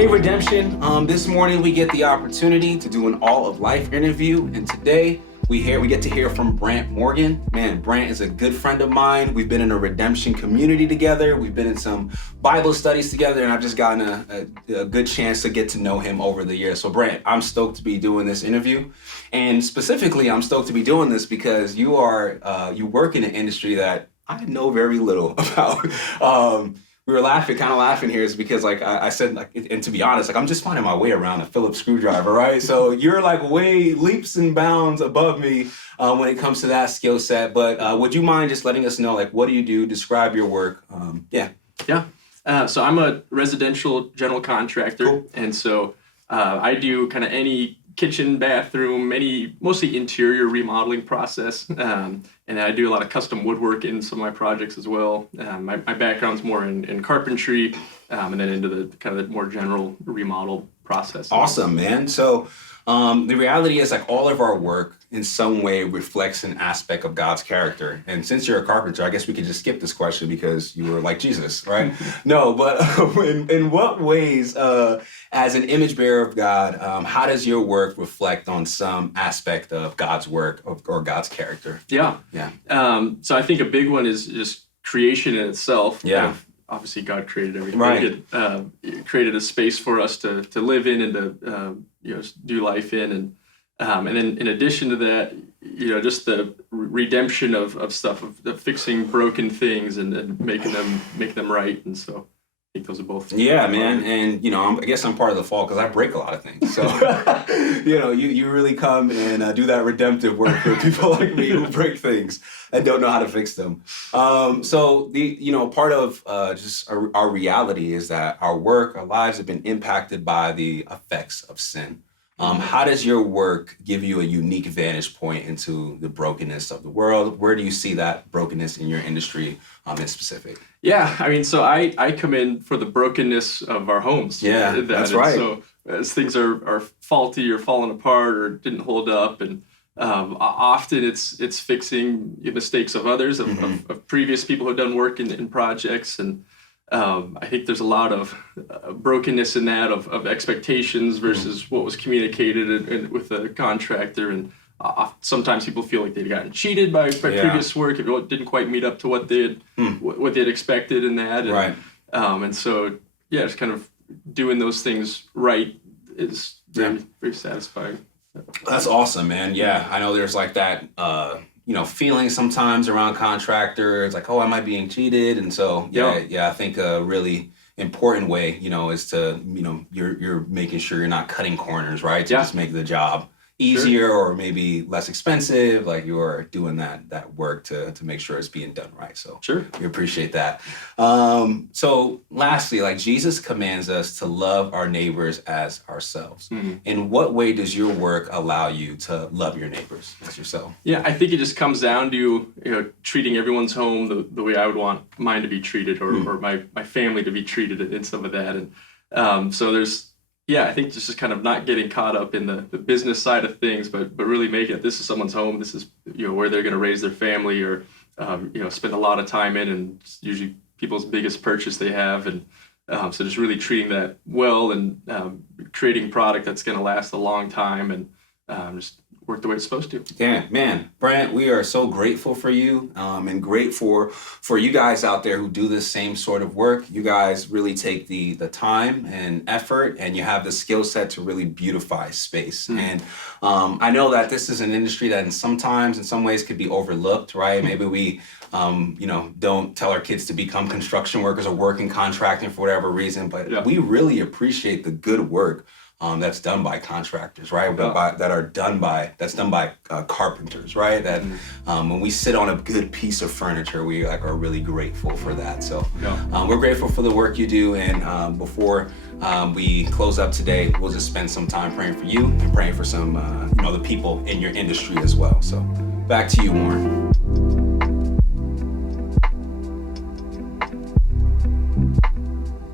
Hey Redemption, this morning we get the opportunity to do an all of life interview, and today we get to hear from Brant Morgan. Man, Brant is a good friend of mine. We've been in a Redemption community together. We've been in some Bible studies together, and I've just gotten a good chance to get to know him over the years. So Brant, I'm stoked to be doing this interview, and specifically I'm stoked to be doing this because you work in an industry that I know very little about. We were kind of laughing here is because like I said, like, and to be honest, like I'm just finding my way around a Phillips screwdriver, right? So you're like way leaps and bounds above me when it comes to that skill set. But would you mind just letting us know, like, what do you do? Describe your work. Yeah. So I'm a residential general contractor. Cool. And so I do kind of any kitchen, bathroom, mostly interior remodeling process. And I do a lot of custom woodwork in some of my projects as well. My background's more in carpentry, and then into the kind of the more general remodel process. Awesome, man. So the reality is like all of our work in some way reflects an aspect of God's character. And since you're a carpenter, I guess we could just skip this question because you were like Jesus, right? No, but in what ways, as an image bearer of God, how does your work reflect on some aspect of God's work or God's character? Yeah. So I think a big one is just creation in itself. Yeah. Obviously, God created everything. Right. He created a space for us to live in and to do life in, and then in addition to that, just the redemption of stuff, of fixing broken things and making them right. And so I think those are both. Yeah, man, and I guess I'm part of the fault because I break a lot of things. So you really come and do that redemptive work for people like me who break things and don't know how to fix them. So the part of just our reality is that our lives have been impacted by the effects of sin. How does your work give you a unique vantage point into the brokenness of the world? Where do you see that brokenness in your industry in specific? Yeah, I mean, so I come in for the brokenness of our homes. Yeah, that's right. So as things are faulty or falling apart or didn't hold up, and often it's fixing the mistakes of others, of previous people who've done work in projects. And I think there's a lot of brokenness in that of expectations versus what was communicated with a contractor. And sometimes people feel like they'd gotten cheated by previous work if it didn't quite meet up to what they had expected in that. And, right. And so, just kind of doing those things right is very, very satisfying. That's awesome, man. Yeah, I know there's like that, feeling sometimes around contractors, like, oh, am I being cheated? And so, I think a really important way, is to, you're making sure you're not cutting corners, right? To just make the job easier or maybe less expensive, like you're doing that work to make sure it's being done right. So we appreciate that. So lastly, like Jesus commands us to love our neighbors as ourselves. Mm-hmm. In what way does your work allow you to love your neighbors as yourself? Yeah, I think it just comes down to treating everyone's home the way I would want mine to be treated, or my family to be treated in some of that. And so there's I think just kind of not getting caught up in the business side of things, but really making it, this is someone's home. This is, where they're going to raise their family or, spend a lot of time in, and it's usually people's biggest purchase they have. And so just really treating that well and creating product that's going to last a long time and just work the way it's supposed to. Yeah, man. Brant, we are so grateful for you and grateful for you guys out there who do this same sort of work. You guys really take the time and effort, and you have the skill set to really beautify space. Mm-hmm. And I know that this is an industry that in some ways could be overlooked, right? Maybe we don't tell our kids to become construction workers or work in contracting for whatever reason, but we really appreciate the good work that's done by contractors, right? That's done by carpenters, right? That when we sit on a good piece of furniture, we are really grateful for that. So we're grateful for the work you do. And before we close up today, we'll just spend some time praying for you and praying for some the people in your industry as well. So back to you, Warren.